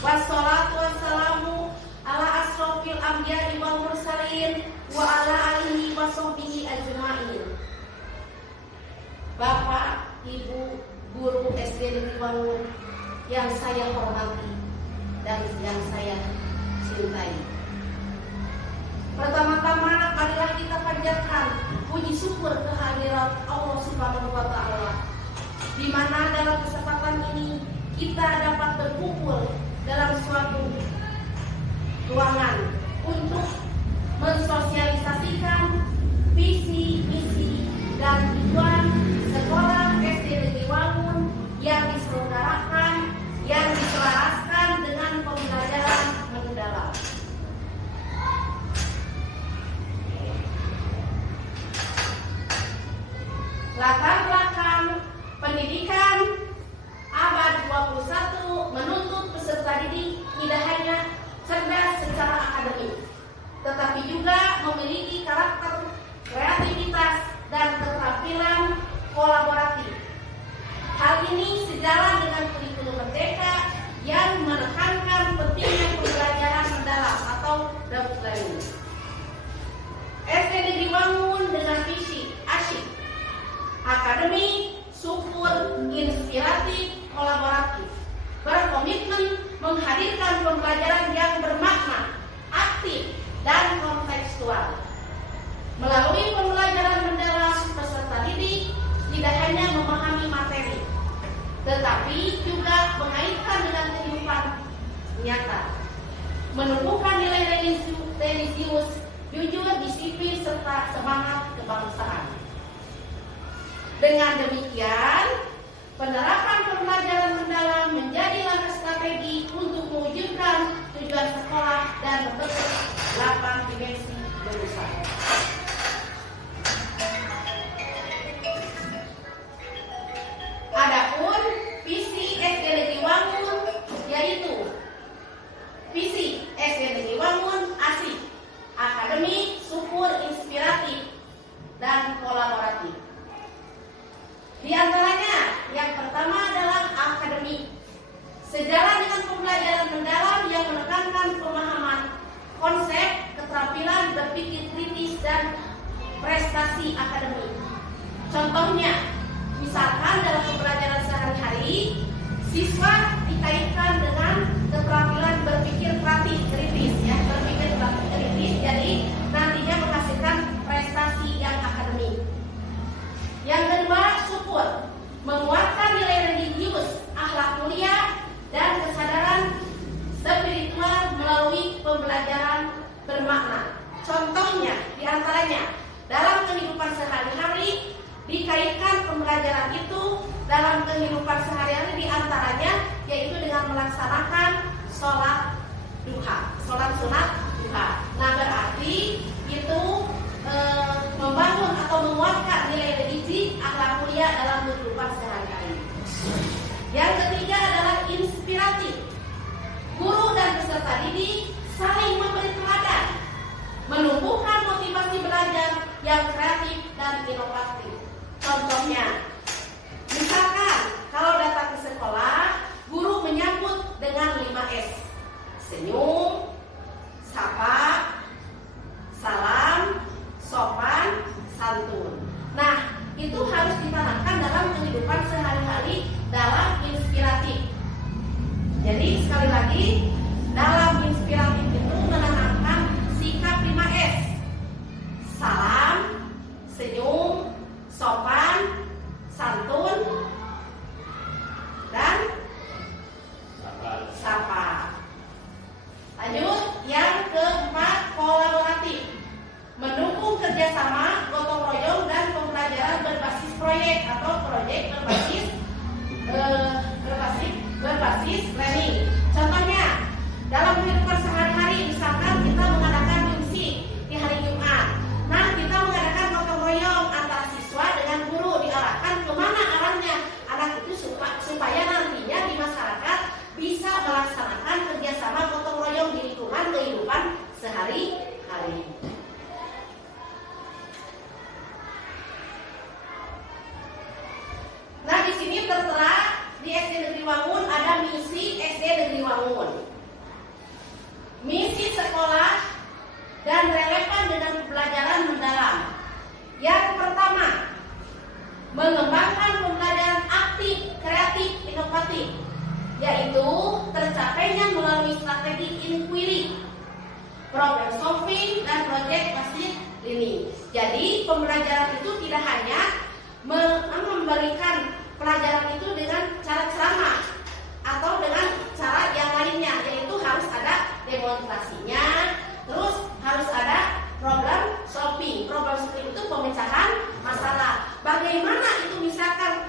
Wassalatu wassalamu ala asrofil anbiya'i wal mursalin wa ala alihi wa sahbihi ajma'in. Bapak, Ibu, guru SD Negeri Wangun yang saya hormati dan yang saya cintai. Pertama-tama marilah kita panjatkan puji syukur kehadirat Allah Subhanahu wa taala, di mana dalam kesempatan ini kita dapat berkumpul dalam suatu ruangan untuk mensosialisasikan visi, misi, dan tujuan sekolah SD Negeri Wangun yang diselenggarakan, yang diselaraskan dengan pembelajaran mendalam. Latar belakang pendidikan abad 21 menuntut peserta didik tidak hanya cerdas secara akademik, tetapi juga memiliki karakter, kreativitas, dan keterampilan kolaboratif. Hal ini sejalan dengan kurikulum merdeka yang menekankan pentingnya pembelajaran mendalam atau rote learning. SD Negeri Wangun dengan visi asyik, akademik, subur, inspiratif, kolaboratif, berkomitmen menghadirkan pembelajaran yang bermakna, aktif, dan kontekstual. Melalui pembelajaran mendalam, peserta didik tidak hanya memahami materi, tetapi juga mengaitkan dengan kehidupan nyata, menumbuhkan nilai religius, jujur, disiplin, serta semangat kebangsaan. Dengan demikian, penerapan pembelajaran mendalam menjadi langkah strategi untuk mewujudkan tujuan sekolah dan membentuk 8 dimensi bangsa. Adapun visi SD Negeri Wangun yaitu visi SD Negeri Wangun asik, akademik, subur, inspiratif, dan kolaboratif. Di antaranya, yang pertama adalah akademik. Sejalan dengan pembelajaran mendalam yang menekankan pemahaman konsep, keterampilan berpikir kritis, dan prestasi akademik. Contohnya, misalkan dalam pembelajaran sehari-hari, siswa dikaitkan dengan keterampilan berpikir kritis, berpikir kritis, jadi nantinya menghasilkan prestasi yang akademik. Yang kedua, syukur, menguatkan nilai religius, akhlak mulia, dan kesadaran spiritual melalui pembelajaran bermakna. Contohnya, diantaranya dalam kehidupan sehari-hari dikaitkan pembelajaran itu dalam kehidupan sehari-hari, diantaranya yaitu dengan melaksanakan sholat duha, sholat sunat duha. Nah, berarti itu membangun atau menguatkan nilai religi, akhlak mulia dalam kehidupan sehari-hari. Yang ketiga adalah inspiratif. Guru dan peserta didik saling memberi teladan, menumbuhkan motivasi belajar yang kreatif dan inovatif. Contohnya, misalkan kalau datang ke sekolah, guru menyambut dengan 5S. Senyum, sapa, salam, sopan, santun. Nah, itu harus ditanamkan dalam kehidupan sehari-hari dalam inspiratif. Jadi sekali lagi, dalam inspiratif itu menanamkan sikap 5S. Salam, senyum, sopan, santun, dan sapa. Lanjut, yang keempat, kolaboratif. Mendukung kerjasama, gotong royong, dan pembelajaran berbasis proyek atau proyek berbasis learning. Contohnya, dalam kehidupan sehari-hari, misalkan kita mengadakan misi di hari Jumat. Nah, kita mengadakan gotong royong antara siswa dengan guru, diarahkan kemana arahnya anak itu supaya nantinya di masyarakat bisa melaksanakan kerjasama gotong royong di lingkungan kehidupan sehari-hari. Nah, di sini tertera di SD Negeri Wangun ada misi SD Negeri misi sekolah, dan relevan dengan pembelajaran mendalam. Yang pertama, mengembangkan pembelajaran aktif, kreatif, inovatif, yaitu tercapainya melalui strategi inquiry, problem solving, dan project based learning. Jadi pembelajaran itu tidak hanya memberikan pelajaran itu dengan cara ceramah atau dengan cara yang lainnya, yaitu harus ada demonstrasinya, terus harus ada problem solving. Problem solving itu pemecahan masalah. Bagaimana itu misalkan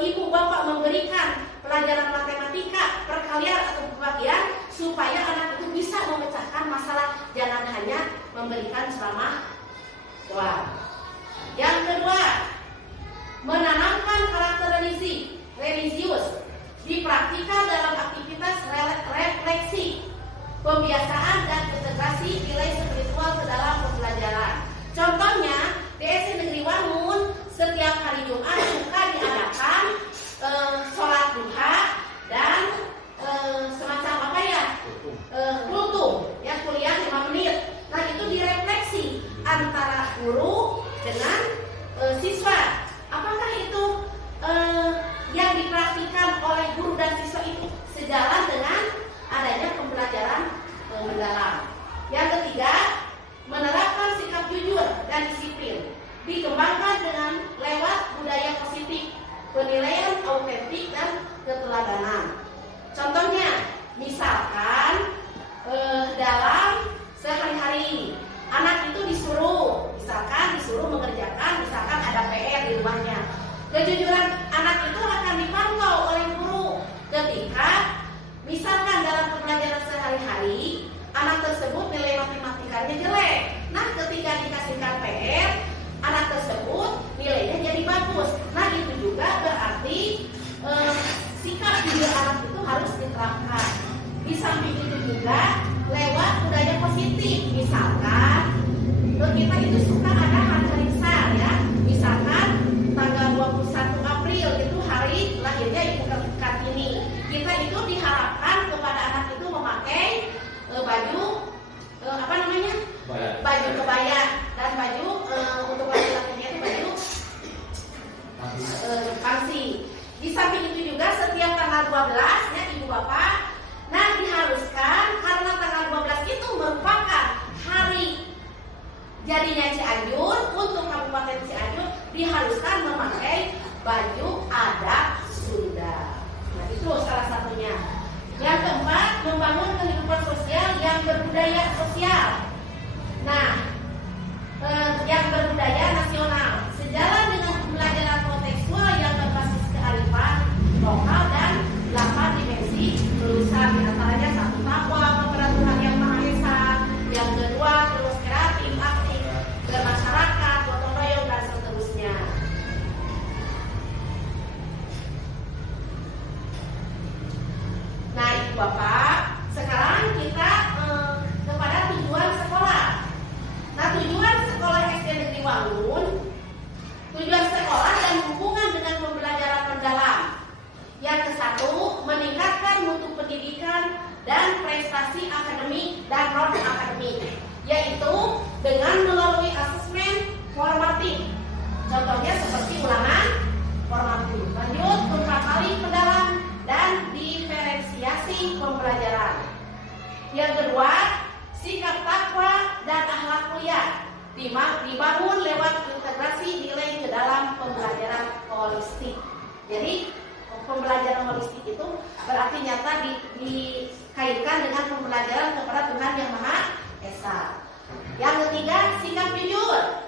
ibu bapak memberikan pelajaran matematika, perkalian atau pembagian supaya anak itu bisa memecahkan masalah, jangan hanya memberikan ceramah doang. Yang kedua, menanamkan karakter religius dipraktikkan dalam aktivitas refleksi, pembiasaan, dan integrasi nilai spiritual ke dalam pembelajaran. Contohnya, di SD Negeri Wangun setiap hari Jumat suka diadakan sholat duha dan semacam apa ya, kultum, ya, kuliah 5 menit. Nah, itu direfleksi antara guru dengan siswa. Apakah itu yang dipraktikkan oleh guru dan siswa itu sejalan dengan adanya pembelajaran mendalam. Yang ketiga, menerapkan sikap jujur dan disiplin dikembangkan dengan lewat budaya positif, penilaian autentik, dan keteladanan. Contohnya, misalkan dalam sehari-hari anak itu disuruh mengerjakan, misalkan ada PR di rumahnya. Kejujuran anak itu akan dipantau oleh guru. Ketika misalkan dalam pembelajaran sehari-hari anak tersebut nilai matematikanya jelek, nah ketika dikasihkan PR, anak tersebut nilainya jadi bagus. Nah, itu juga berarti sikap jujur anak itu harus diterapkan. Di samping itu juga lewat budaya positif, misalkan kita itu suka ada hari-hari besar, ya, misalkan tanggal 21 April itu hari lahirnya Ibu Kartini. Kita itu diharapkan kepada anak itu memakai baju baju kebaya, dan baju untuk laki-lakinya itu baju pangsi. Di samping itu juga setiap tanggal 12 ya Ibu Bapak, nah diharuskan karena tanggal 12 itu merupakan hari jadinya Cianjur, untuk Kabupaten Cianjur diharuskan memakai baju adat Sunda. Nah, itu salah satunya. Yang keempat, membangun kehidupan sosial yang berbudaya sosial. Nah, yang berbudaya nasional sejalan dengan pembelajaran kontekstual yang berbasis kearifan lokal dan 8 dimensi kelulusan, diantaranya 1 takwa kepada Tuhan Yang Maha Esa, yang kedua terus kreatif, aktif, bermasyarakat, gotong royong, dan seterusnya. Nah, Ibu Bapak, sekarang kita kepada tujuan sekolah. Nah, tujuan sekolah SD Negeri Wangun, tujuan sekolah dan hubungan dengan pembelajaran mendalam. Yang ke-1, meningkatkan mutu pendidikan dan prestasi akademik dan non akademik, yaitu dengan melalui asesmen formatif. Contohnya seperti ulangan formatif, lanjut, kontrapali pendalam, dan diferensiasi pembelajaran. Yang kedua, sikap takwa dan akhlak mulia dibangun lewat integrasi nilai ke dalam pembelajaran holistik. Jadi pembelajaran holistik itu berarti nyata dikaitkan dengan pembelajaran kepada Tuhan Yang Maha Esa. Yang ketiga, sikap jujur,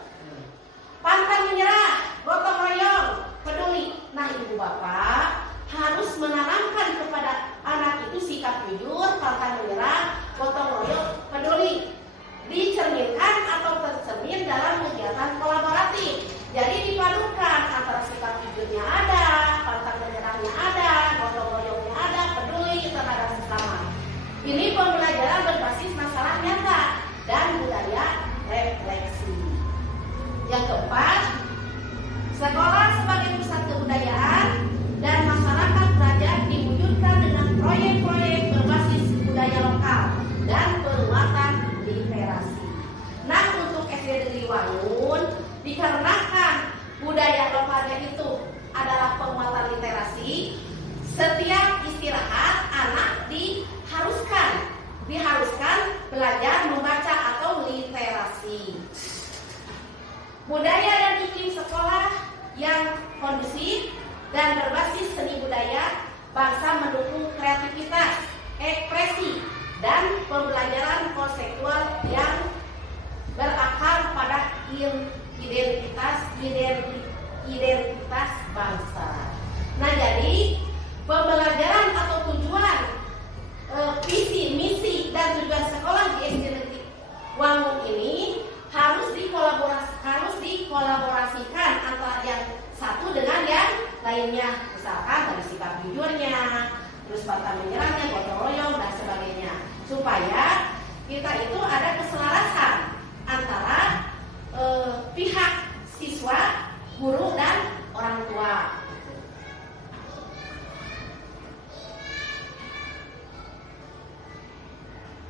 pantang menyerah, gotong royong, peduli. Nah, Ibu Bapak harus menanamkan kepada anak itu sikap jujur, pantang menyerah, gotong royong, peduli, dicerminkan atau tercermin dalam kegiatan kolaboratif. Jadi dipadukan antara sikap jujurnya ada, pantang menyerahnya ada, gotong royongnya ada, peduli terhadap sesama. Ini pembelajaran berbasis masalah nyata dan budaya refleksi. Yang keempat, sekolah sebagai pusat kebudayaan dan masyarakat belajar diwujudkan dengan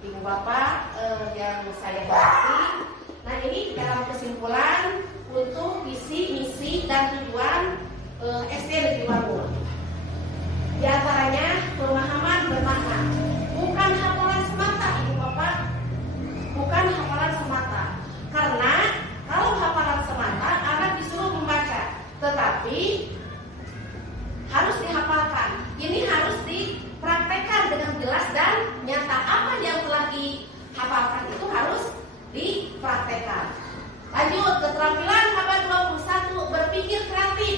Ibu Bapak yang saya hormati. Nah, ini dalam kesimpulan untuk visi, misi, dan tujuan SD Negeri Wangun. Di antaranya pemahaman bermakna, bukan hafalan semata Ibu Bapak, bukan hafalan semata. Karena kalau hafalan semata anak disuruh membaca, tetapi harus dihafalkan. Ini harus dipraktekkan dengan jelas dan nyata. Apa yang telah dihafalkan itu harus dipraktekkan. Lanjut, keterampilan haba 21, berpikir kreatif,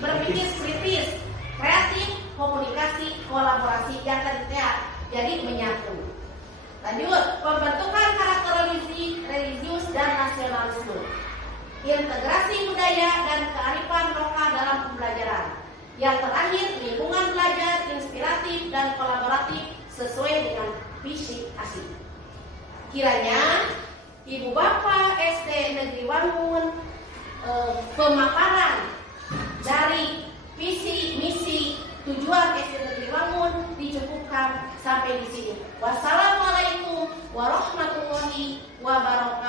berpikir kritis, kreatif, komunikasi, kolaborasi, yang jadi menyatu. Lanjut, pembentukan karakter religius dan nasionalisme, integrasi budaya dan kearifan lokal dalam pembelajaran. Yang terakhir, lingkungan belajar inspiratif dan kolaboratif sesuai dengan visi ASI. Kiranya Ibu Bapak SD Negeri Wangun pemaparan dari visi, misi, tujuan SD Negeri Wangun dicukupkan sampai di sini. Wassalamualaikum warahmatullahi wabarakatuh.